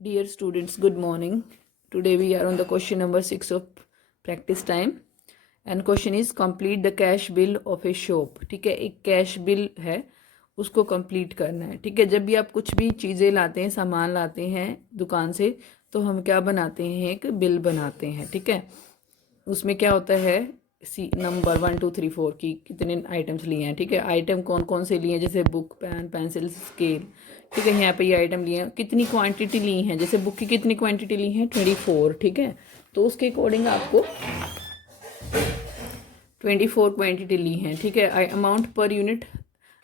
Dear students, good morning. Today we are on the question number 6 of practice time and question is complete the cash bill of a shop. ठीक है, एक cash bill है, उसको complete करना है. ठीक है, जब भी आप कुछ भी चीज़ें लाते हैं, सामान लाते हैं दुकान से, तो हम क्या बनाते हैं, एक बिल बनाते हैं. ठीक है, उसमें क्या होता है, सी नंबर 1 2 3 4 की कितने आइटम्स लिए हैं. ठीक है, आइटम कौन कौन से लिए हैं, जैसे बुक, पेन, पेंसिल, स्केल. ठीक है, यहाँ पे ये आइटम लिए हैं, कितनी क्वांटिटी ली हैं, जैसे बुक की कितनी क्वांटिटी ली हैं 24. ठीक है, तो उसके अकॉर्डिंग आपको 24 क्वांटिटी ली हैं. ठीक है, अमाउंट पर यूनिट,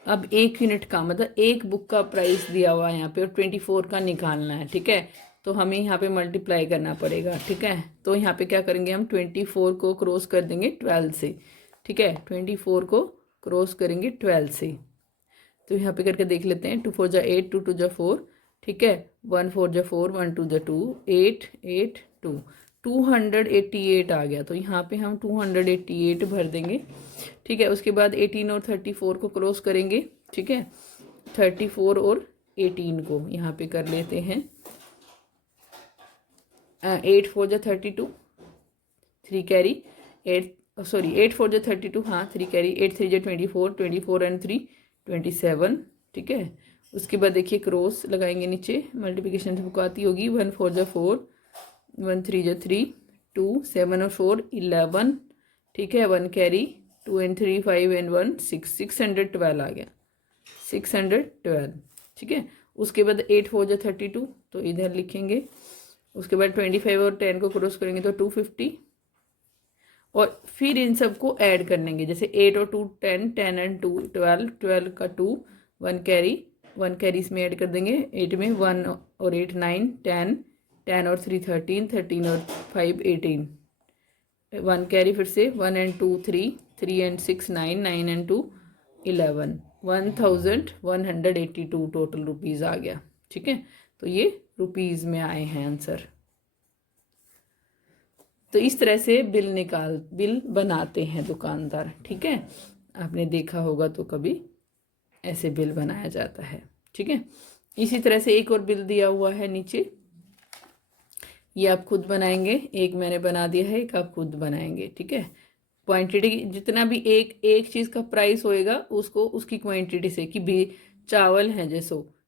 अब एक यूनिट का मतलब एक बुक का प्राइस दिया हुआ है यहाँ पे और 24 का निकालना है. ठीक है, तो हमें यहाँ पे मल्टीप्लाई करना पड़ेगा. ठीक है, तो यहाँ पे क्या करेंगे, हम 24 को क्रॉस कर देंगे 12 से. ठीक है, 24 को क्रॉस करेंगे 12 से. तो यहाँ पे करके देख लेते हैं. 2 4 जा 8, 2 2 जा 4. ठीक है, 1 4 जा 4, 1 2 जा 2, 8 8 2, 288 आ गया. तो यहाँ पे हम 288 भर देंगे. ठीक है, उसके बाद 18 और 34 को क्रॉस करेंगे. ठीक है, 34 और 18 को यहाँ पे कर लेते हैं. 8 4 जा 32, 3 कैरी 8, सॉरी 8 4 जा 32, हाँ 3 कैरी, 8 3 जा 24, 24 एंड 3 27. ठीक है, उसके बाद देखिए क्रॉस लगाएंगे नीचे, मल्टीप्लिकेशन से बुक आती होगी. 1 4 जा 4, 1 3 जा 3, 2 7 और 4 11. ठीक है, 1 कैरी, 2 एंड 3 5 एंड 1 6, 612 आ गया, 612. ठीक है, उसके बाद 8 4 जा 32, तो इधर लिखेंगे. उसके बाद 25 और 10 को क्रॉस करेंगे तो 250. और फिर इन सबको ऐड कर लेंगे, जैसे 8 और 2 10, 10 एंड 2 12, 12 का 2, 1 कैरी, 1 कैरी इसमें ऐड कर देंगे. 8 में 1 और 8 9, 10, 10 और 3 13, 13 और 5 18, 1 कैरी फिर से 1 and 2 3, 3 and 6 9, 9 and 2 11, 1182 total rupees आ गया. ठीक है, तो ये रुपीज़ में आए हैं आंसर. तो इस तरह से बिल बनाते हैं दुकानदार. ठीक है, आपने देखा होगा तो कभी ऐसे बिल बनाया जाता है. ठीक है, इसी तरह से एक और बिल दिया हुआ है नीचे, ये आप खुद बनाएंगे. एक मैंने बना दिया है, एक आप खुद बनाएंगे. ठीक है, क्वांटिटी जितना भी एक चीज़ का प्राइस होएगा उसको उसकी क्वांटिटी से, कि भी चावल हैं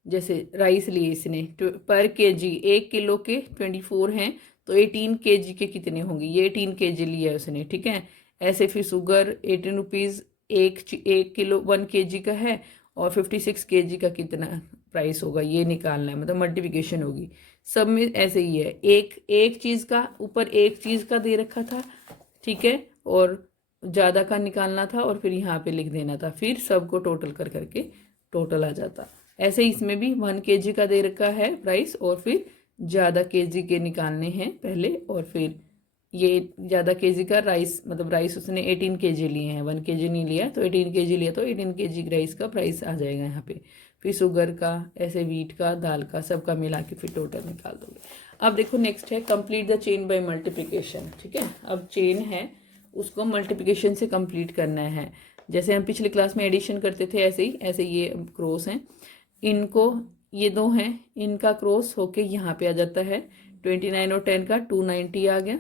जैसे राइस लिए इसने पर केजी 1 किलो के 24 हैं, तो 18 केजी के कितने होंगे, ये 18 केजी लिया है उसने. ठीक है, ऐसे फिर शुगर 18 रुपीज़ एक किलो 1 केजी का है, और 56 केजी का कितना प्राइस होगा ये निकालना है, मतलब मल्टीप्लिकेशन होगी. सब में ऐसे ही है, एक चीज़ का ऊपर एक चीज़ का दे रखा था. ठीक है, और ज़्यादा का निकालना था और फिर यहाँ पे लिख देना था, फिर सबको टोटल कर करके टोटल आ जाता. ऐसे ही इसमें भी 1 केजी का दे रखा है प्राइस, और फिर ज़्यादा केजी के निकालने हैं पहले, और फिर ये ज़्यादा केजी का राइस, मतलब राइस उसने 18 केजी लिए हैं, 1 केजी नहीं लिया, तो 18 केजी लिया, तो 18 केजी राइस का प्राइस आ जाएगा यहाँ पे. फिर शुगर का, ऐसे वीट का, दाल का, सबका मिला के फिर टोटल निकाल दोगे. अब देखो नेक्स्ट है complete the chain by multiplication. ठीक है, अब चेन है उसको मल्टीप्लिकेशन से कंप्लीट करना है. जैसे हम पिछले क्लास में एडिशन करते थे, ऐसे ये क्रॉस हैं, इनको ये दो हैं, इनका क्रॉस होके यहाँ पे आ जाता है. 29 और 10 का 290 आ गया.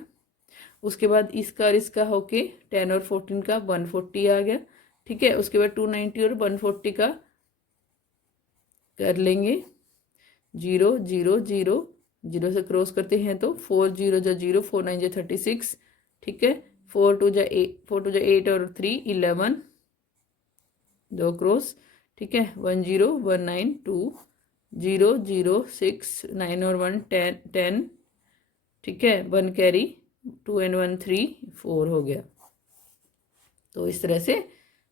उसके बाद इसका और इसका होके 10 और 14 का 140 आ गया. ठीक है, उसके बाद 290 और 140 का कर लेंगे 0 0 0, 0 से क्रॉस करते हैं तो 4 0 जा 0, 4 9 जा 36. ठीक है, 4 2 जा 8 और 3 11, दो क्रॉस. ठीक है, 1 0 1 9 2 0 0 6 9 और 1 10 10. ठीक है, 1 कैरी, 2 एंड 1 3 4 हो गया. तो इस तरह से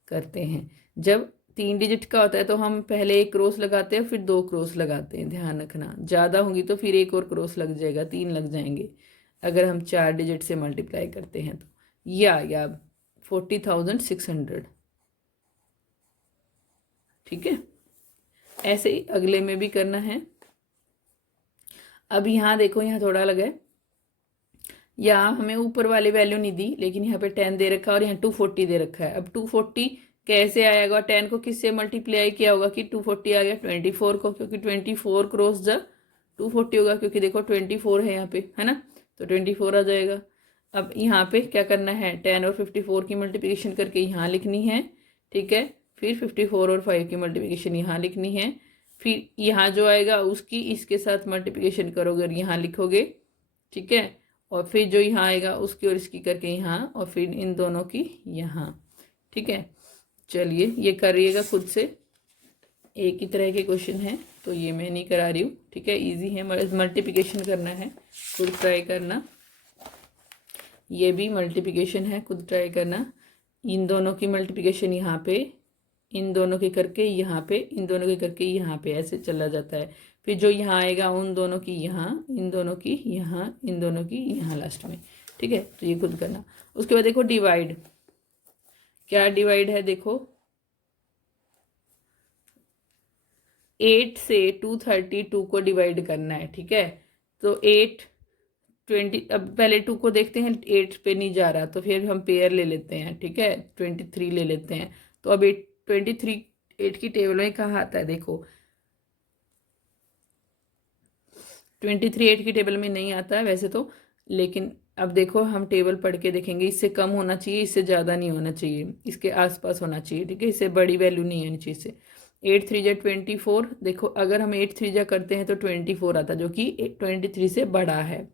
करते हैं. जब 3 डिजिट का होता है तो हम पहले एक क्रॉस लगाते हैं, फिर 2 क्रॉस लगाते हैं. ध्यान रखना, ज़्यादा होंगी तो फिर एक और क्रॉस लग जाएगा, 3 लग जाएंगे. अगर हम 4 डिजिट से मल्टीप्लाई करते हैं तो ये आ गया 40,600. ठीक है, ऐसे ही अगले में भी करना है. अब यहाँ देखो, यहाँ थोड़ा अलग है, यहाँ हमें ऊपर वाली वैल्यू नहीं दी, लेकिन यहाँ पे 10 दे रखा है और यहाँ 240 दे रखा है. अब 240 कैसे आएगा, 10 को किससे मल्टीप्लाई किया होगा कि 240 आ गया, 24 को, क्योंकि 24 क्रॉस द 240 होगा, क्योंकि देखो 24 है यहाँ पे, है ना, तो 24 आ जाएगा। अब यहाँ पे क्या करना है, 10 और 54 की मल्टीप्लिकेशन करके यहाँ लिखनी है, ठीक है। फिर 54 और 5 की मल्टीप्लिकेशन यहाँ लिखनी है। फिर यहाँ जो आएगा उसकी इसके साथ मल्टीप्लिकेशन करोगे और यहाँ लिखोगे, ठीक है। और फिर जो यहाँ आएगा उसकी और इसकी करके यहाँ, और फिर इन दोनों की यहाँ, ठीक है। चलिए ये करिएगा खुद से, एक ही तरह के क्वेश्चन हैं तो ये मैं नहीं करा रही हूँ, ठीक है। इजी है, मल्टीप्लिकेशन करना है, खुद ट्राई करना। ये भी मल्टीप्लिकेशन है, खुद ट्राई करना। इन दोनों की मल्टीप्लिकेशन यहाँ पे, इन दोनों के करके यहाँ पे, इन दोनों के करके यहाँ पे, ऐसे चला जाता है। फिर जो यहाँ आएगा उन दोनों की यहाँ, इन दोनों की यहाँ, इन दोनों की यहाँ लास्ट में, ठीक है। तो ये खुद करना। उसके बाद देखो डिवाइड, क्या डिवाइड है, देखो 8 से 232 को डिवाइड करना है, ठीक है। तो 8 20, अब पहले 2 को देखते हैं, 8 पे नहीं जा रहा तो फिर हम पेयर ले लेते हैं, ठीक है, 23 ले लेते हैं। तो अब 23 8 की टेबल में कहाँ आता है, देखो 23 8 की टेबल में नहीं आता है वैसे तो, लेकिन अब देखो हम टेबल पढ़ के देखेंगे, इससे कम होना चाहिए, इससे ज़्यादा नहीं होना चाहिए, इसके आसपास होना चाहिए, ठीक है, इससे बड़ी वैल्यू नहीं होनी चाहिए इससे। 8 3 जा 24, देखो अगर हम 8 3 जा करते हैं तो 24 आता, जो कि 23 से बड़ा है,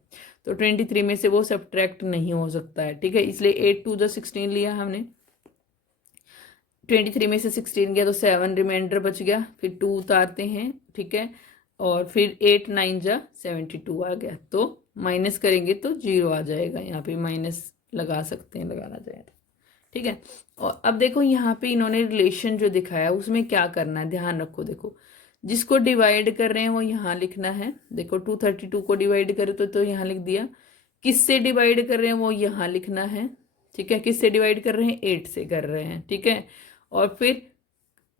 तो 23 में से वो सब्ट्रैक्ट नहीं हो सकता है, ठीक है। इसलिए 8 2 जा 16 लिया हमने, 23 में से 16 गया तो 7 रिमाइंडर बच गया, फिर 2 उतारते हैं, ठीक है। और फिर 8 9 जा 72 आ गया, तो माइनस करेंगे तो 0 आ जाएगा, यहाँ पे माइनस लगा सकते हैं, लगाना जाएगा, ठीक है। और अब देखो यहाँ पे इन्होंने रिलेशन जो दिखाया उसमें क्या करना है, ध्यान रखो। देखो जिसको डिवाइड कर रहे हैं वो यहाँ लिखना है, देखो 232 को डिवाइड करे तो यहाँ लिख दिया। किससे डिवाइड कर रहे हैं वो यहाँ लिखना है, ठीक है। किससे डिवाइड कर रहे हैं, 8 से कर रहे हैं, ठीक है। और फिर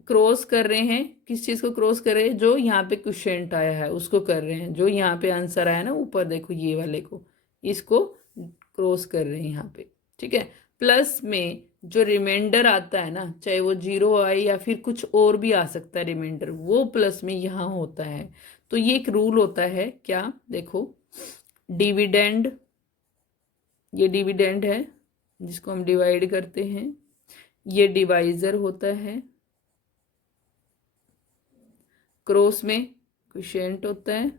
क्रॉस कर रहे हैं, किस चीज़ को क्रॉस कर रहे हैं, जो यहाँ पे क्वेश्चन आया है उसको कर रहे हैं, जो यहाँ पे आंसर आया ना ऊपर देखो ये वाले को, इसको क्रॉस कर रहे हैं यहाँ पे, ठीक है। प्लस में जो रिमाइंडर आता है ना, चाहे वो 0 आए या फिर कुछ और भी आ सकता है रिमाइंडर, वो प्लस में यहाँ होता है। तो ये एक रूल होता है, क्या, देखो डिविडेंड, ये डिविडेंड है जिसको हम डिवाइड करते हैं, ये डिवाइजर होता है, क्रॉस में क्वोशिएंट होता है,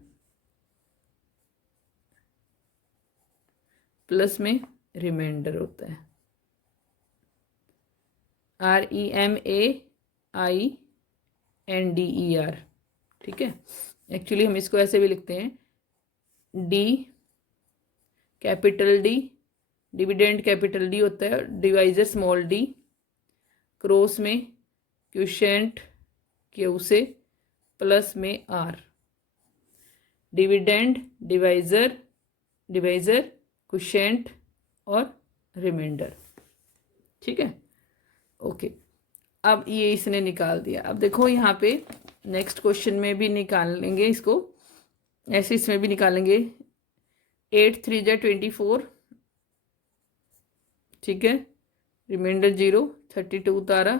प्लस में रिमाइंडर होता है, REMAINDER, ठीक है। एक्चुअली हम इसको ऐसे भी लिखते हैं, D capital D, dividend capital D होता है, डिवाइजर स्मॉल डी, क्रॉस में क्वोशिएंट क्यू से, प्लस में R, dividend divisor, divisor quotient और रिमाइंडर, ठीक है। ओके, अब ये इसने निकाल दिया। अब देखो यहाँ पे नेक्स्ट क्वेश्चन में भी निकालेंगे इसको, ऐसे इसमें भी निकालेंगे। 8 3 जा 24, ठीक है, रिमाइंडर 0, 32 उतारा,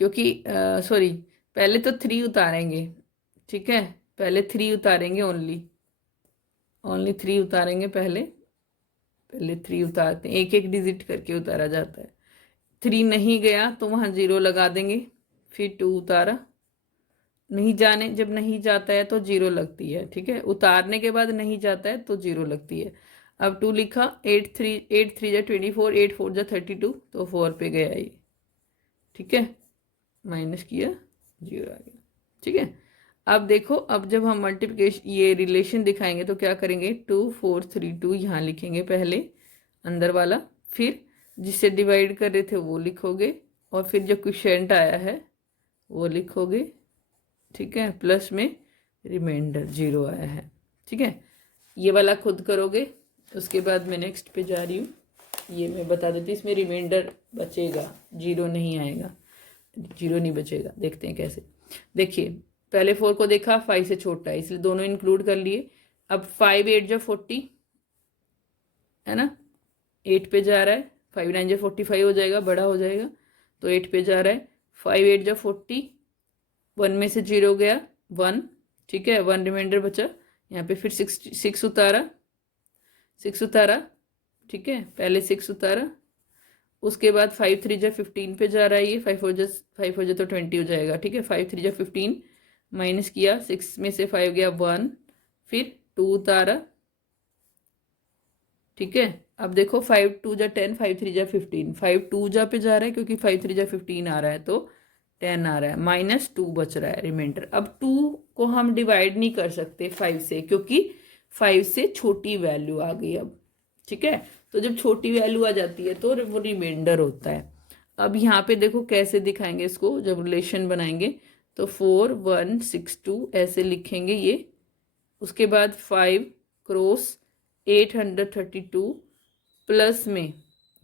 क्योंकि सॉरी पहले तो 3 उतारेंगे, ठीक है, पहले 3 उतारेंगे, ओनली 3 उतारेंगे, पहले 3 उतारते हैं, एक एक डिजिट करके उतारा जाता है। 3 नहीं गया तो वहाँ 0 लगा देंगे, फिर 2 उतारा, नहीं जाने, जब नहीं जाता है तो 0 लगती है, ठीक है, उतारने के बाद नहीं जाता है तो 0 लगती है। अब 2 लिखा, 8 3 जा 24, 8 4 जा 32, तो 4 पे गया ये, ठीक है, माइनस किया, 0 आ गया, ठीक है। अब देखो, अब जब हम मल्टीप्लिकेशन ये रिलेशन दिखाएंगे तो क्या करेंगे, 2 4 3 2 यहाँ लिखेंगे पहले अंदर वाला, फिर जिससे डिवाइड कर रहे थे वो लिखोगे, और फिर जो क्वोशिएंट आया है वो लिखोगे, ठीक है, प्लस में रिमाइंडर 0 आया है, ठीक है। ये वाला खुद करोगे, उसके बाद मैं नेक्स्ट पे जा रही हूँ। ये मैं बता देती, इसमें रिमाइंडर बचेगा, 0 नहीं आएगा, 0 नहीं बचेगा। देखते हैं कैसे, देखिए पहले 4 को देखा, 5 से छोटा है इसलिए दोनों इंक्लूड कर लिए। अब 5 8 जा 40 है ना, 8 पे जा रहा है, 5 9 जा 45 हो जाएगा, बड़ा हो जाएगा, तो 8 पे जा रहा है। 5 8 जा 40, 1 में से 0 गया, 1, ठीक है, 1 रिमाइंडर बचा। यहाँ पे फिर 6 उतारा, 6 उतारा, ठीक है, पहले 6 उतारा, उसके बाद 5 3 जा 15 पे जा रहा है ये, 5 4 जा तो 20 हो जाएगा, ठीक है। 5 3 जा 15 माइनस किया, 6 में से 5 गया 1, फिर 2 उतारा, ठीक है। अब देखो 5 2 जा 10, 5 3 जा 15, 5 2 जा पे जा रहा है क्योंकि 5 3 जा 15 आ रहा है तो 10 आ रहा है, -2 बच रहा है रिमाइंडर। अब 2 को हम डिवाइड नहीं कर सकते 5 से क्योंकि 5 से छोटी वैल्यू आ गई अब, ठीक है। तो जब छोटी वैल्यू आ जाती है तो वो रिमाइंडर होता है। अब यहाँ पे देखो कैसे दिखाएंगे इसको, जब रिलेशन बनाएंगे तो 4 1 6 2 ऐसे लिखेंगे ये, उसके बाद 5 क्रॉस 832 प्लस में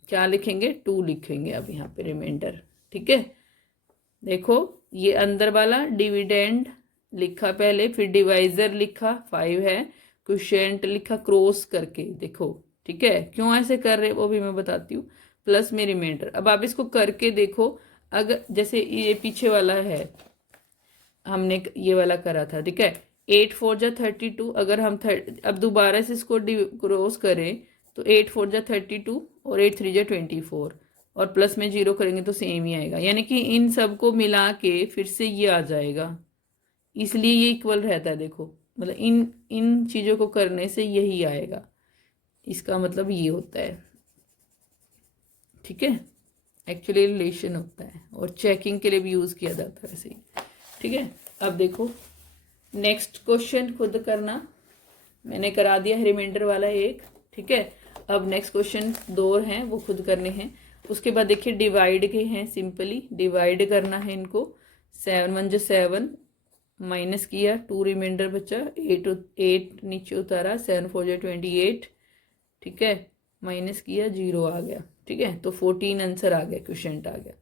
क्या लिखेंगे, 2 लिखेंगे अब यहाँ पे रिमाइंडर, ठीक है। देखो ये अंदर वाला डिविडेंड लिखा पहले, फिर डिवाइजर लिखा 5 है, क्वोशिएंट लिखा क्रॉस करके, देखो ठीक है। क्यों ऐसे कर रहे वो भी मैं बताती हूँ, प्लस में रिमाइंडर। अब आप इसको करके देखो, अगर जैसे ये पीछे वाला है हमने ये वाला करा था, ठीक है, 8 4 जा 32, अगर हम अब दोबारा से इसको क्रॉस करें तो 8 4 जा 32 और 8 3 जा 24 और प्लस में 0 करेंगे तो सेम ही आएगा, यानी कि इन सबको मिला के फिर से ये आ जाएगा, इसलिए ये इक्वल रहता है। देखो मतलब इन इन चीज़ों को करने से यही आएगा, इसका मतलब ये होता है, ठीक है। एक्चुअली रिलेशन होता है और चेकिंग के लिए भी यूज़ किया जाता है वैसे ही, ठीक है। अब देखो नेक्स्ट क्वेश्चन खुद करना, मैंने करा दिया है रिमाइंडर वाला एक, ठीक है। अब नेक्स्ट क्वेश्चन 2 हैं वो खुद करने हैं। उसके बाद देखिए डिवाइड के हैं, सिंपली डिवाइड करना है इनको। 7 1 जा 7 माइनस किया, 2 रिमाइंडर बचा, 8 नीचे उतारा, 7 4 जा 28, ठीक है, माइनस किया 0 आ गया, ठीक है। तो 14 आंसर आ गया, क्वेश्चन आ गया।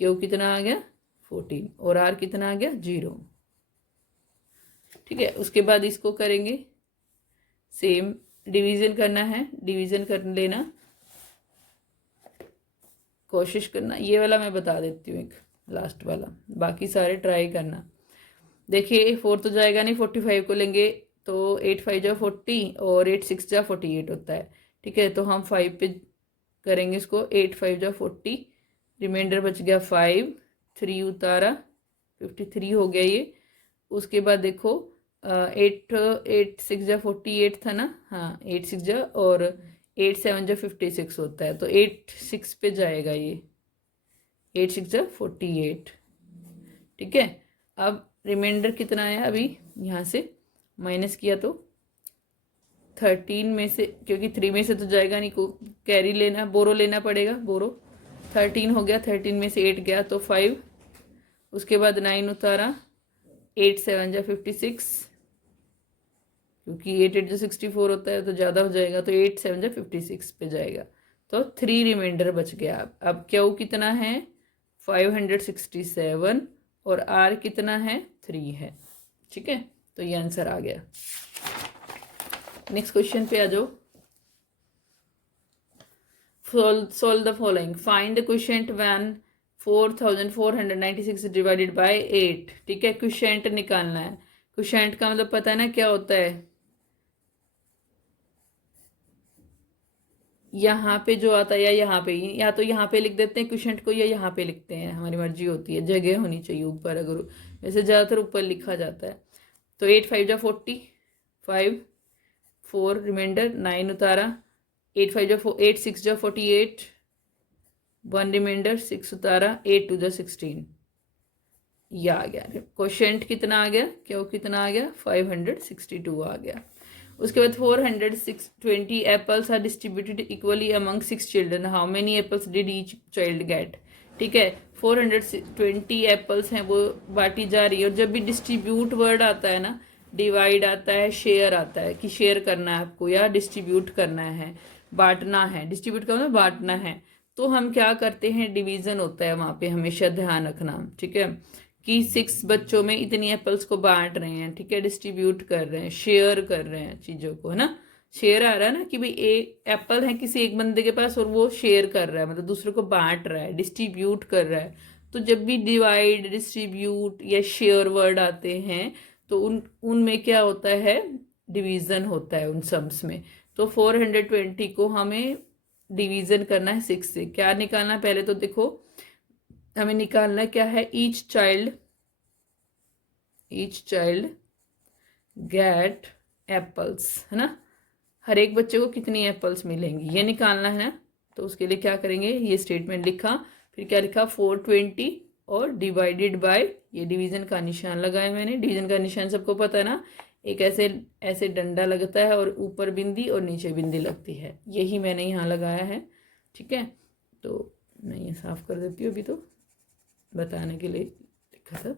क्यों कितना आ गया 14 और आर कितना आ गया 0, ठीक है। उसके बाद इसको करेंगे सेम, डिवीजन करना है, डिवीजन कर लेना, कोशिश करना। ये वाला मैं बता देती हूँ एक लास्ट वाला, बाकी सारे ट्राई करना। देखिए 4 तो जाएगा नहीं, 45 को लेंगे तो 8 5 जा 40 और 8 6 जा 48 होता है, ठीक है। तो हम 5 पे करेंगे इसको, 8 5 जा 40, रिमाइंडर बच गया 5, 3 उतारा, 53 हो गया ये। उसके बाद देखो 8 6 जा 48 था ना, हाँ 8 6 जा, और 8 7 जा 56 होता है, तो 8 6 पे जाएगा ये, 8 6 जा 48, ठीक है। अब रिमाइंडर कितना आया, अभी यहाँ से माइनस किया तो 13 में से, क्योंकि 3 में से तो जाएगा नहीं, को कैरी लेना, बोरो लेना पड़ेगा, बोरो 13 हो गया, 13 में से 8 गया तो 5, उसके बाद 9 उतारा, 8 7 जा 56, क्योंकि 8 8 जो 64 होता है तो ज़्यादा हो जाएगा, तो 8 7 जा 56 पे जाएगा, तो 3 रिमाइंडर बच गया। अब क्यू कितना है 567 और आर कितना है 3 है, ठीक है। तो ये आंसर आ गया। नेक्स्ट क्वेश्चन पे आ जाओ। solve the following, find the quotient when 4496 divided by 8, ठीक है। क्वोशिएंट निकालना है, क्वोशिएंट का मतलब पता है ना क्या होता है, यहाँ पे जो आता है या यहाँ पे, या तो यहाँ पे लिख देते हैं क्वोशिएंट को या यहाँ पे लिखते हैं, हमारी मर्जी होती है, जगह होनी चाहिए ऊपर, अगर वैसे ज़्यादातर ऊपर लिखा जाता है। तो 8 5 जा 40, 5 4 रिमाइंडर, 9 उतारा, 8 5 जा 8 6 जा 48, 1 रिमाइंडर, 6 उतारा, 8 2 जा 16, यह आ गया। क्वोशिएंट कितना आ गया, क्यों कितना आ गया 562 आ गया। उसके बाद 420 apples are distributed equally among 6 children, how many apples did each child get, ठीक है। 420 एप्पल्स हैं वो बांटी जा रही है, और जब भी डिस्ट्रीब्यूट वर्ड आता है ना, डिवाइड आता है, शेयर आता है, कि शेयर करना है आपको या डिस्ट्रीब्यूट करना है, बांटना है, डिस्ट्रीब्यूट करना बांटना है, तो हम क्या करते हैं, डिवीज़न होता है वहाँ पे, हमेशा ध्यान रखना, ठीक है, कि 6 बच्चों में इतनी एप्पल्स को बांट रहे हैं, ठीक है, डिस्ट्रीब्यूट कर रहे हैं, शेयर कर रहे हैं चीज़ों को, है ना। शेयर आ रहा है ना कि भाई एक एप्पल है किसी एक बंदे के पास और वो शेयर कर रहा है, मतलब दूसरे को बांट रहा है, डिस्ट्रीब्यूट कर रहा है। तो जब भी डिवाइड, डिस्ट्रीब्यूट या शेयर वर्ड आते हैं तो उनमें क्या होता है, डिवीज़न होता है उन सम्स में। तो 420 को हमें डिवीज़न करना है 6 से। क्या निकालना है पहले तो देखो, हमें निकालना क्या है, ईच चाइल्ड गेट एप्पल्स, है ना, हर एक बच्चे को कितनी एप्पल्स मिलेंगी, ये निकालना है ना। तो उसके लिए क्या करेंगे, ये स्टेटमेंट लिखा, फिर क्या लिखा 420 और डिवाइडेड बाय, ये डिवीजन का निशान लगाया मैंने। डिवीजन का निशान सबको पता है ना, एक ऐसे ऐसे डंडा लगता है और ऊपर बिंदी और नीचे बिंदी लगती है, यही मैंने यहाँ लगाया है। ठीक है, तो मैं ये साफ कर देती हूँ अभी, तो बताने के लिए लिखा था।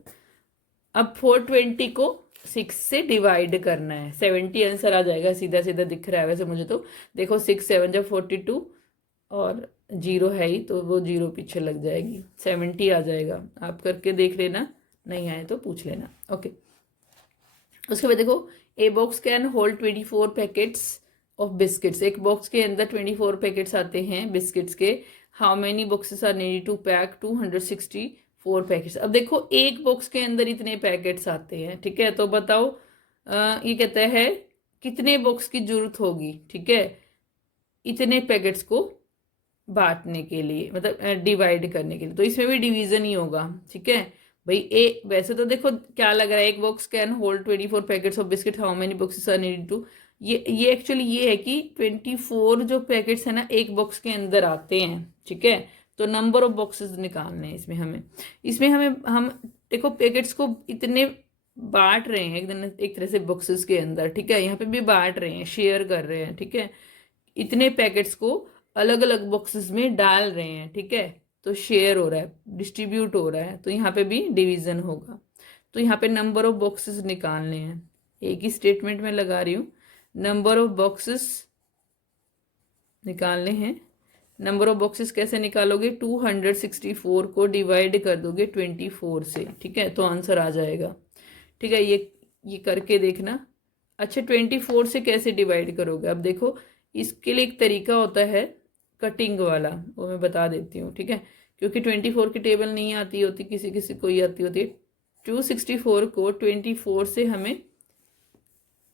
अब 420 को 6 से डिवाइड करना है, 70 आंसर आ जाएगा, सीधा सीधा दिख रहा है वैसे मुझे तो। देखो 6 7 जब 42 और जीरो है ही तो वो जीरो पीछे लग जाएगी, 70 आ जाएगा। आप करके देख लेना, नहीं आए तो पूछ लेना। ओके, उसके बाद देखो, a box can hold 24 packets of biscuits. एक बॉक्स के अंदर 24 पैकेट्स आते हैं बिस्किट्स के। How many boxes are needed to pack 264 packets. अब देखो एक बॉक्स के अंदर इतने पैकेट्स आते हैं, ठीक है, तो बताओ ये कहता है कितने बॉक्स की जरूरत होगी, ठीक है, इतने पैकेट्स को बांटने के लिए, मतलब डिवाइड करने के लिए। तो इसमें भी डिवीजन ही होगा, ठीक है भाई। ए वैसे तो देखो क्या लग रहा है, एक box can hold 24 packets of biscuit, how many boxes are needed to. ये एक्चुअली ये है कि 24 जो पैकेट्स है ना एक बॉक्स के अंदर आते हैं, ठीक है। तो नंबर ऑफ बॉक्सेस निकालने हैं इसमें हमें हम देखो पैकेट्स को इतने बांट रहे हैं एक तरह से बॉक्सेस के अंदर, ठीक है। यहाँ पे भी बांट रहे हैं, शेयर कर रहे हैं, ठीक है। इतने पैकेट्स को अलग अलग बॉक्सेस में डाल रहे हैं, ठीक है। तो शेयर हो रहा है, डिस्ट्रीब्यूट हो रहा है, तो यहाँ पे भी डिवीजन होगा। तो यहाँ पे नंबर ऑफ बॉक्सेस निकालने हैं, एक ही स्टेटमेंट में लगा रही हूँ, नंबर ऑफ बॉक्सेस निकालने हैं। नंबर ऑफ बॉक्सेस कैसे निकालोगे, 264 को डिवाइड कर दोगे 24 से, ठीक है, तो आंसर आ जाएगा। ठीक है, ये करके देखना। अच्छा 24 से कैसे डिवाइड करोगे, अब देखो इसके लिए एक तरीका होता है कटिंग वाला, वो मैं बता देती हूँ, ठीक है। क्योंकि 24 की टेबल नहीं आती होती, किसी किसी को ही आती होती है। 264 को 24 से हमें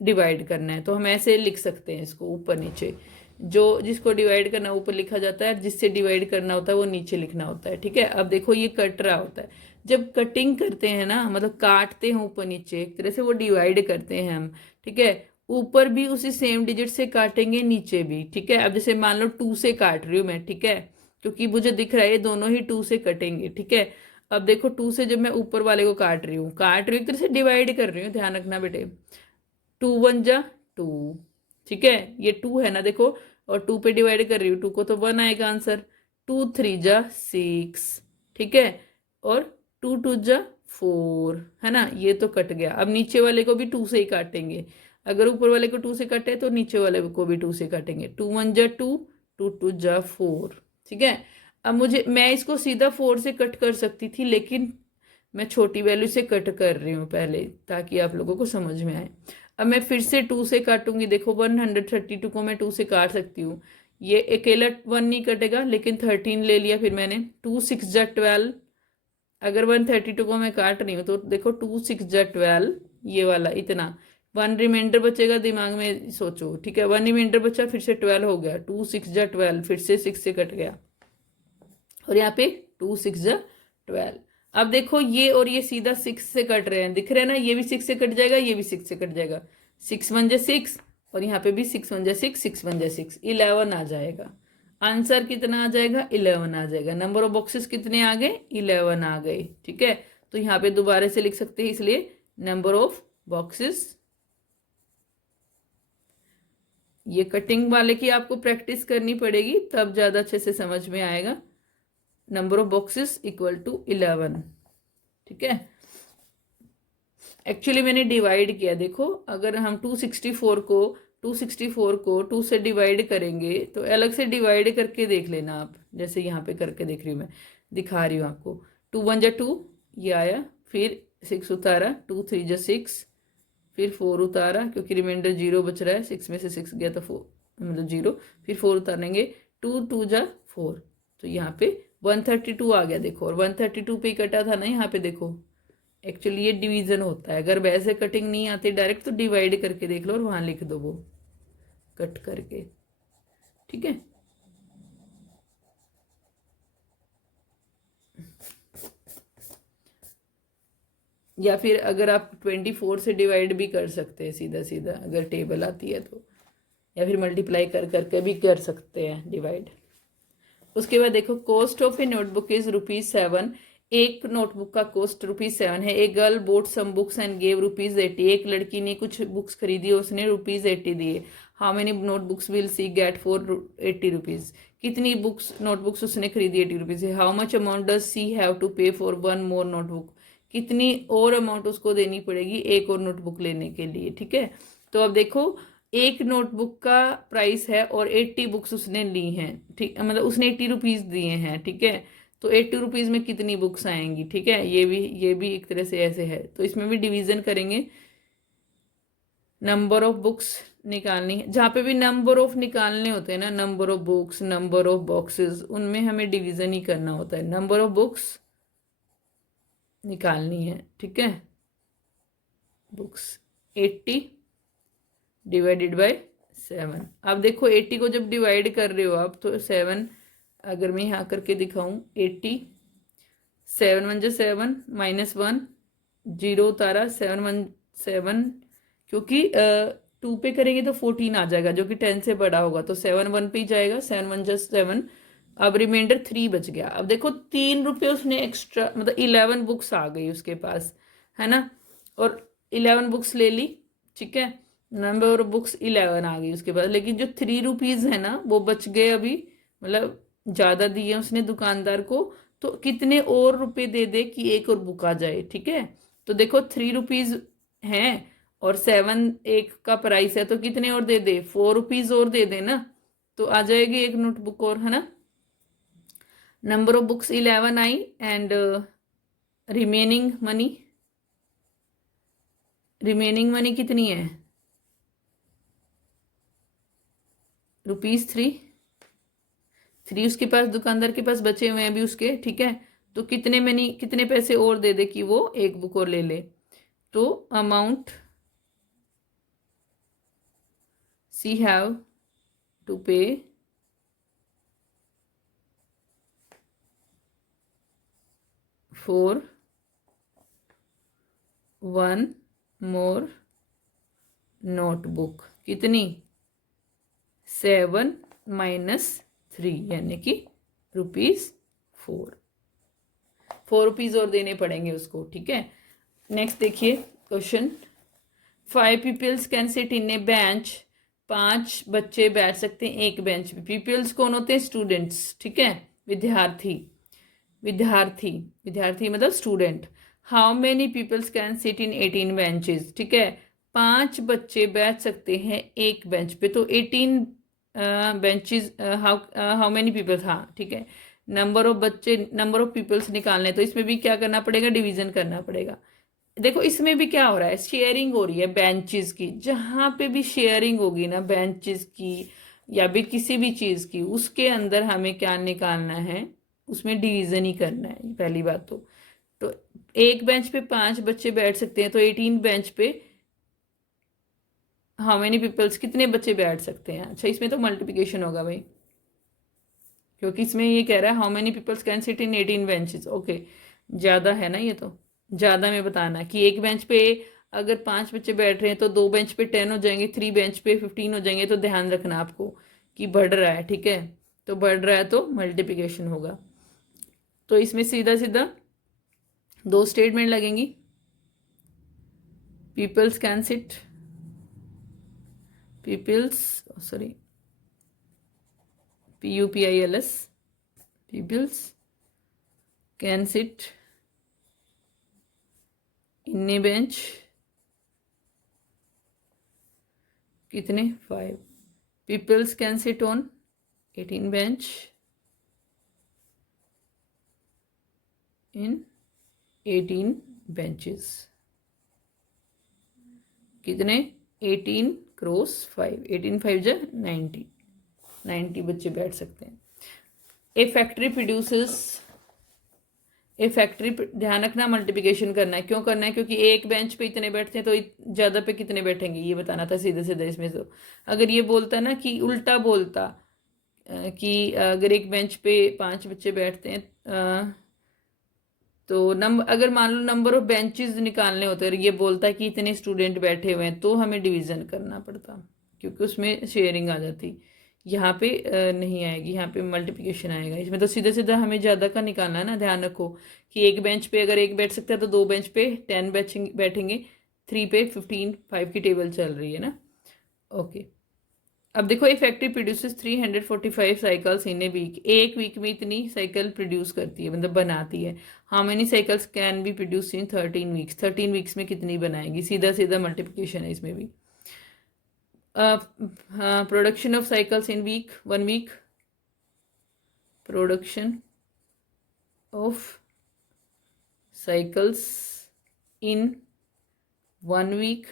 डिवाइड करना है, तो हम ऐसे लिख सकते हैं इसको, ऊपर नीचे, जो जिसको डिवाइड करना ऊपर लिखा जाता है, जिससे डिवाइड करना होता है वो नीचे लिखना होता है, ठीक है। अब देखो ये कट रहा होता है, जब कटिंग करते हैं ना, मतलब काटते हैं ऊपर नीचे, एक तरह से वो डिवाइड करते हैं हम, ठीक है। ऊपर भी उसी सेम डिजिट से काटेंगे, नीचे भी, ठीक है। अब जैसे मान लो 2 से काट रही हूँ मैं, ठीक है, क्योंकि मुझे दिख रहा है ये दोनों ही 2 से कटेंगे, ठीक है। अब देखो 2 से जब मैं ऊपर वाले को काट रही हूँ एक तरह से डिवाइड कर रही हूँ, ध्यान रखना बेटे। 2 1 जा 2, ठीक है, ये 2 है ना देखो, और 2 पे डिवाइड कर रही हूँ 2 को, तो 1 आएगा आंसर। 2 3 जा 6, ठीक है, और 2 2 जा 4, है ना, ये तो कट गया। अब नीचे वाले को भी 2 से ही काटेंगे, अगर ऊपर वाले को 2 से काटे तो नीचे वाले को भी 2 से काटेंगे। 2 1 जा 2, 2 2 जा 4, ठीक है। अब मैं इसको सीधा 4 से कट कर सकती थी, लेकिन मैं छोटी वैल्यू से कट कर रही हूँ पहले, ताकि आप लोगों को समझ में आए। अब मैं फिर से 2 से काटूंगी, देखो 132 को मैं 2 से काट सकती हूँ, ये अकेला 1 नहीं कटेगा, लेकिन 13 ले लिया फिर मैंने। 2 6 जा 12, अगर 132 को मैं काट रही हूँ तो देखो 2 6 जा 12, ये वाला इतना 1 रिमाइंडर बचेगा, दिमाग में सोचो, ठीक है। 1 रिमाइंडर बचा, फिर से 12 हो गया, 2 6 जा 12, फिर से 6 से कट गया, और यहाँ पे 2 6 जा 12। अब देखो ये और ये सीधा 6 से कट रहे हैं, दिख रहे हैं ना, ये भी 6 से कट जाएगा, ये भी 6 से कट जाएगा। 6 1 जा 6, और यहाँ पे भी 6 1 जा 6, 6 1 जा 6, 11 आ जाएगा। आंसर कितना आ जाएगा, 11 आ जाएगा। नंबर ऑफ बॉक्सेस कितने आ गए, 11 आ गए, ठीक है। तो यहाँ पे दोबारा से लिख सकते हैं, इसलिए नंबर ऑफ बॉक्सेस, ये कटिंग वाले की आपको प्रैक्टिस करनी पड़ेगी, तब ज्यादा अच्छे से समझ में आएगा। Number of boxes equal to 11, ठीक है। एक्चुअली मैंने डिवाइड किया, देखो अगर हम 264 को 2 से डिवाइड करेंगे, तो अलग से डिवाइड करके देख लेना आप, जैसे यहाँ पे करके देख रही हूँ मैं, दिखा रही हूँ आपको। 2 1 जा 2, ये आया, फिर 6 उतारा, 2 3 जा 6, फिर 4 उतारा, क्योंकि रिमाइंडर 0 बच रहा है, 6 में से 6 गया तो 4 मतलब 0, फिर 4 उतारेंगे, 2 2 जा 4, तो यहाँ पे 132 आ गया देखो, और 132 पे ही कटा था ना, यहाँ पे देखो एक्चुअली ये डिवीजन होता है। अगर वैसे कटिंग नहीं आती डायरेक्ट तो डिवाइड करके देख लो और वहां लिख दो वो कट करके, ठीक है। या फिर अगर आप 24 से डिवाइड भी कर सकते हैं सीधा सीधा, अगर टेबल आती है तो, या फिर मल्टीप्लाई कर करके भी कर सकते हैं डिवाइड। उसके बाद देखो cost of a notebook is ₹7। एक नोटबुक का कॉस्ट ₹7 है। A girl bought some books and gave ₹80। एक लड़की ने कुछ बुक्स खरीदी और उसने ₹80 दिए। How many notebooks will she get for ₹80? कितनी बुक्स नोटबुक्स उसने खरीदी ₹80 से। How much amount does she have to pay for one more notebook? कितनी और अमाउंट उसको देनी पड़ेगी एक और नोटबुक लेने के लिए, ठीक है। तो अब देखो एक नोटबुक का प्राइस है और 80 बुक्स उसने ली हैं, ठीक, मतलब उसने ₹80 दिए हैं, ठीक है। तो ₹80 में कितनी बुक्स आएंगी, ठीक है। ये भी एक तरह से ऐसे है, तो इसमें भी डिवीजन करेंगे। नंबर ऑफ बुक्स निकालनी है, जहाँ पे भी नंबर ऑफ निकालने होते हैं ना, number of books, number of boxes, उनमें हमें डिवीजन ही करना होता है। नंबर ऑफ बुक्स निकालनी है, ठीक है। Books 80 divided by 7। अब देखो 80 को जब डिवाइड कर रहे हो आप तो 7, अगर मैं यहाँ करके दिखाऊं 80, 7 1 7 -1 जीरो उतारा, 7 1 7, क्योंकि 2 पे करेंगे तो 14 आ जाएगा जो कि 10 से बड़ा होगा, तो 7 1 पे ही जाएगा, 7 1 7। अब रिमाइंडर 3 बच गया। अब देखो ₹3 उसने एक्स्ट्रा, मतलब 11 बुक्स आ गई उसके पास, है ना, और 11 बुक्स ले ली, ठीक है। नंबर ऑफ बुक्स 11 आ गई उसके पास, लेकिन जो ₹3 है ना वो बच गए अभी, मतलब ज़्यादा दिए उसने दुकानदार को, तो कितने और रुपए दे दे कि एक और बुक आ जाए, ठीक है। तो देखो ₹3 हैं और 7 एक का प्राइस है, तो कितने और दे दे, ₹4 और दे दे ना, तो आ जाएगी एक नोटबुक और, है ना। Number of books 11 I and remaining money कितनी है, ₹3 उसके पास, दुकानदार के पास बचे हुए हैं अभी उसके, ठीक है। तो कितने पैसे और दे दे कि वो एक बुक और ले ले। तो amount C have to pay for one more notebook, कितनी, 7 -3 यानी कि ₹4। ₹4 और देने पड़ेंगे उसको, ठीक है। नेक्स्ट देखिए question, 5 peoples can sit in a bench. 5 बच्चे बैठ सकते हैं एक बेंच पे। पीपल्स कौन होते हैं, स्टूडेंट्स, ठीक है, विद्यार्थी, विद्यार्थी, विद्यार्थी मतलब student. How many peoples can sit in 18 benches, ठीक है। 5 बच्चे बैठ सकते हैं एक बेंच पे, तो 18 बेंचेस, हाउ मेनी पीपल्स, हाँ ठीक है। नंबर ऑफ बच्चे, नंबर ऑफ पीपल्स निकालने, तो इसमें भी क्या करना पड़ेगा, डिवीजन करना पड़ेगा। देखो इसमें भी क्या हो रहा है, शेयरिंग हो रही है बेंचेस की। जहां पे भी शेयरिंग होगी ना बेंचेस की या भी किसी भी चीज की, उसके अंदर हमें क्या निकालना है, उसमें डिवीजन ही करना है, पहली बात तो एक बेंच पे 5 बच्चे बैठ सकते हैं, तो 18 बेंच पे हाउ मेनी पीपल्स, कितने बच्चे बैठ सकते हैं। अच्छा इसमें तो मल्टीप्लिकेशन होगा भाई, क्योंकि इसमें ये कह रहा है how many peoples can sit in 18 benches. Okay, ज़्यादा है ना ये, तो ज़्यादा में बताना कि एक बेंच पे अगर 5 बच्चे बैठ रहे हैं तो 2 बेंच पे 10 हो जाएंगे, 3 बेंच पे 15 हो जाएंगे, तो ध्यान रखना आपको कि बढ़ रहा है, ठीक है। तो बढ़ रहा है तो मल्टीप्लिकेशन होगा। तो इसमें सीधा सीधा 2 स्टेटमेंट लगेंगी। Peoples can sit, peoples, sorry PUPILS, peoples can sit in a bench, कितने, 5। Peoples can sit on 18 bench in 18 benches, कितने, 18 क्रॉस 5, 18 5 जा 90 बच्चे बैठ सकते हैं। ए फैक्ट्री प्रोड्यूसेस ये फैक्ट्री ध्यान रखना मल्टीप्लिकेशन करना है। क्यों करना है? क्योंकि एक बेंच पे इतने बैठते हैं तो ज़्यादा पे कितने बैठेंगे ये बताना था सीधे सीधे इसमें। तो अगर ये बोलता ना कि उल्टा बोलता कि अगर एक बेंच पे 5 बच्चे बैठते हैं तो अगर मान लो नंबर ऑफ बेंचेस निकालने होते और ये बोलता कि इतने स्टूडेंट बैठे हुए हैं तो हमें डिवीज़न करना पड़ता, क्योंकि उसमें शेयरिंग आ जाती। यहाँ पे नहीं आएगी, यहाँ पे मल्टीप्लिकेशन आएगा। इसमें तो सीधा सीधा हमें ज़्यादा का निकालना है ना। ध्यान रखो कि एक बेंच पे अगर एक बैठ सकता है तो 2 बेंच पे 10 बैठेंगे, 3 पे 15, 5 की टेबल चल रही है ना। ओके, अब देखो a factory produces 345 cycles in a week. एक वीक में इतनी साइकिल प्रोड्यूस करती है, मतलब बनाती है। How many cycles can be produce in 13 weeks. 13 weeks में कितनी बनाएगी? सीधा सीधा मल्टीप्लिकेशन है इसमें भी। Production of cycles in week, 1 week. Production of cycles in 1 week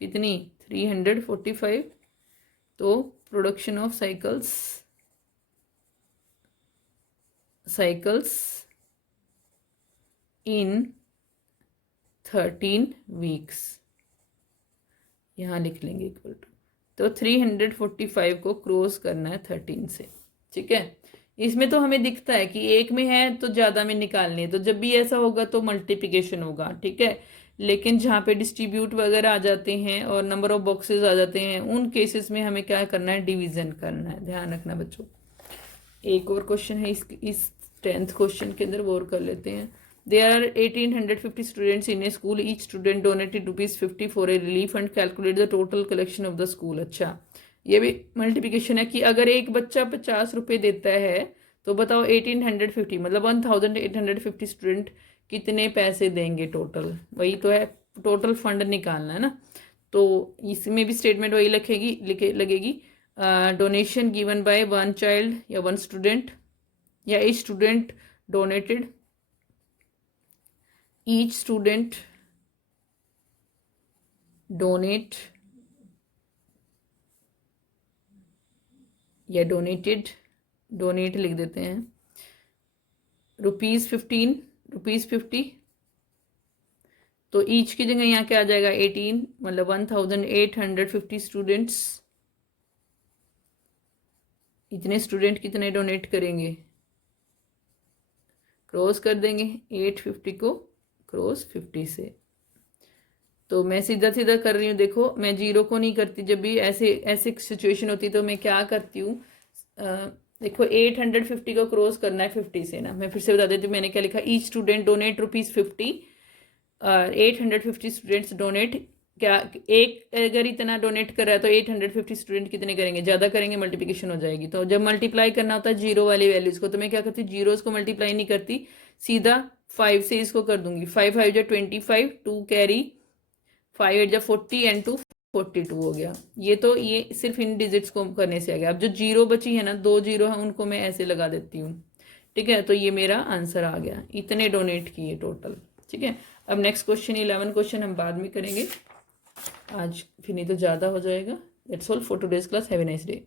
कितनी? 345। तो production of cycles in 13 weeks, यहाँ लिख लेंगे इक्वल टू। तो 345 को क्रॉस करना है 13 से, ठीक है। इसमें तो हमें दिखता है कि एक में है तो ज़्यादा में निकालनी है, तो जब भी ऐसा होगा तो मल्टीप्लिकेशन होगा, ठीक है। लेकिन जहाँ पे डिस्ट्रीब्यूट वगैरह आ जाते हैं और नंबर ऑफ बॉक्सेस आ जाते हैं, उन केसेस में हमें क्या करना है? डिवीज़न करना है। ध्यान रखना बच्चों। एक और क्वेश्चन है इस 10th क्वेश्चन के अंदर, वो और कर लेते हैं। There are 1850 students in a school. Each student donated ₹50 for a relief fund. Calculate the total collection of the school. अच्छा, ये भी मल्टीप्लिकेशन है कि अगर एक बच्चा 50 रुपये देता है तो बताओ 1850 मतलब 1850 स्टूडेंट कितने पैसे देंगे टोटल। वही तो है, टोटल फंड निकालना है ना। तो इसमें भी स्टेटमेंट वही लगेगी। डोनेशन गिवन बाय 1 चाइल्ड या 1 स्टूडेंट, या each student donated, each student donate या डोनेट लिख देते हैं। ₹50 तो ईच की जगह यहाँ क्या आ जाएगा? 18 मतलब 1850 स्टूडेंट्स। इतने स्टूडेंट कितने डोनेट करेंगे? क्रॉस कर देंगे 850 को क्रॉस 50 से। तो मैं सीधा सीधा कर रही हूँ, देखो मैं जीरो को नहीं करती। जब भी ऐसे सिचुएशन होती तो मैं क्या करती हूँ, देखो 850 को क्रॉस करना है 50 से ना। मैं फिर से बता देती हूँ मैंने क्या लिखा। Each student donate ₹50। 850 students donate, क्या एक अगर इतना डोनेट कर रहा है तो 850 स्टूडेंट कितने करेंगे? ज़्यादा करेंगे, मल्टीप्लिकेशन हो जाएगी। तो जब मल्टीप्लाई करना होता है जीरो वाली वैल्यूज़ को, तो मैं क्या करती हूँ? जीरोज़ को मल्टीप्लाई नहीं करती, सीधा 5 से इसको कर दूंगी। 5 5 जो 25, 2 कैरी, 5 8 जो 40 एंड 2 42 हो गया। ये सिर्फ इन डिजिट्स को करने से आ गया। अब जो जीरो बची है ना, 2 जीरो है, उनको मैं ऐसे लगा देती हूँ, ठीक है। तो ये मेरा आंसर आ गया, इतने डोनेट किए टोटल, ठीक है। अब नेक्स्ट क्वेश्चन 11 क्वेश्चन हम बाद में करेंगे, आज फिर नहीं तो ज़्यादा हो जाएगा। That's all for today's class. Have a nice day.